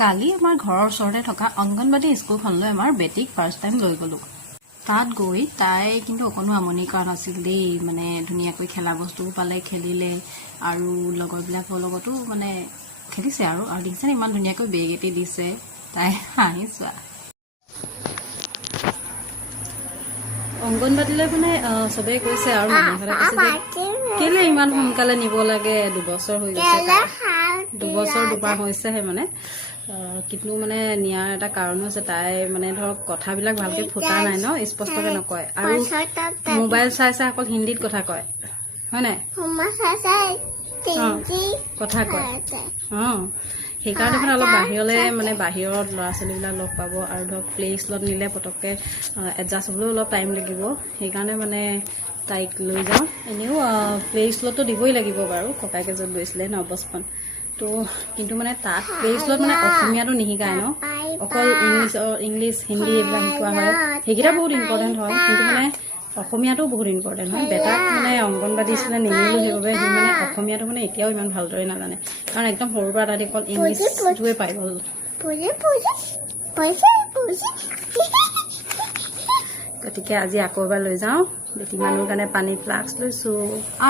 কালি আমাৰ ঘৰৰ ওচৰতে থকা অংগনবাদী স্কুলখনলৈ আমাৰ বেটিক ফাৰ্ষ্ট টাইম লৈ গ'লোঁ। তাত গৈ তাই কিন্তু অকণো আমনি কৰা নাছিল দেই। মানে ধুনীয়াকৈ খেলা বস্তুও পালে, খেলিলে আৰু লগৰবিলাকৰ লগতো মানে খেলিছে আৰু দেখিছেনে ইমান ধুনীয়াকৈ বেগ এটি দিছে। তাই হাঁহি চোৱা। অংগনবাদীলৈ মানে চবেই কৈছে আৰু মানুহহঁতে কৈছে যে কেলে ইমান সোনকালে নিব লাগে, 2 বছৰ হৈ গৈছে, 2 বছৰ দুবাৰ হৈছেহে মানে। কিন্তু মানে নিয়াৰ এটা কাৰণো আছে। তাই মানে ধৰক কথাবিলাক ভালকৈ ফুটা নাই ন, স্পষ্টকৈ নকয় আৰু মোবাইল চাই চাই অকল হিন্দীত কথা কয়, হয় নাই? কথা কয়। সেইকাৰণে মানে অলপ বাহিৰলৈ মানে বাহিৰত ল'ৰা ছোৱালীবিলাক লগ পাব আৰু ধৰক প্লে স্কুলত নিলে পটককৈ এডজাষ্ট হ'বলৈও অলপ টাইম লাগিব। সেইকাৰণে মানে তাইক লৈ যাওঁ। এনেও প্লে স্কুলততো দিবই লাগিব বাৰু, ককাইকে য'ত গৈছিলে নৱবছখন তো। কিন্তু মানে তাত প্লে স্কুলত মানে অসমীয়াটো নিশিকায় ন, অকল ইংলিছ হিন্দী এইবিলাক শিকোৱা হয়। সেইকেইটা বহুত ইম্পৰ্টেণ্ট হয়, কিন্তু মানে অসমীয়াটো বহুত ইম্পৰ্টেণ্ট হয়। বেটাক মানে অংগনবাদী স্কুলত নিনিলোঁ সেইবাবে সি মানে অসমীয়াটো মানে এতিয়াও ইমান ভালদৰে নাজানে, কাৰণ একদম সৰুৰ পৰা তাত অকল ইংলিছটোৱে পাই গ'ল। গতিকে আজি আকৌ এবাৰ লৈ যাওঁ। বেটি মানুহৰ কাৰণে পানী ফ্লাস্ক লৈছোঁ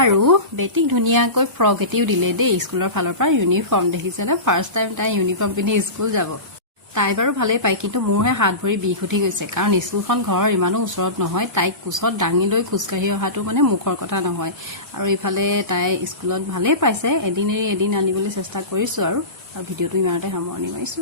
আৰু বেটিক ধুনীয়াকৈ ফ্ৰক এটিও দিলে দেই স্কুলৰ ফালৰ পৰা। ইউনিফৰ্ম দেখিছেনে, ফাৰ্ষ্ট টাইম তাই ইউনিফৰ্ম পিন্ধি স্কুল যাব। তাই বাৰু ভালেই পায়, কিন্তু মোৰহে হাত ভৰি বিষ উঠি গৈছে, কাৰণ স্কুলখন ঘৰৰ ইমানো ওচৰত নহয়। তাইক কোচত দাঙি লৈ খোজকাঢ়ি অহাটো মানে মুখৰ কথা নহয়। আৰু ইফালে তাই স্কুলত ভালেই পাইছে। এদিন এৰি এদিন আনিবলৈ চেষ্টা কৰিছোঁ আৰু ভিডিঅ'টো ইমানতে সামৰণি মাৰিছোঁ।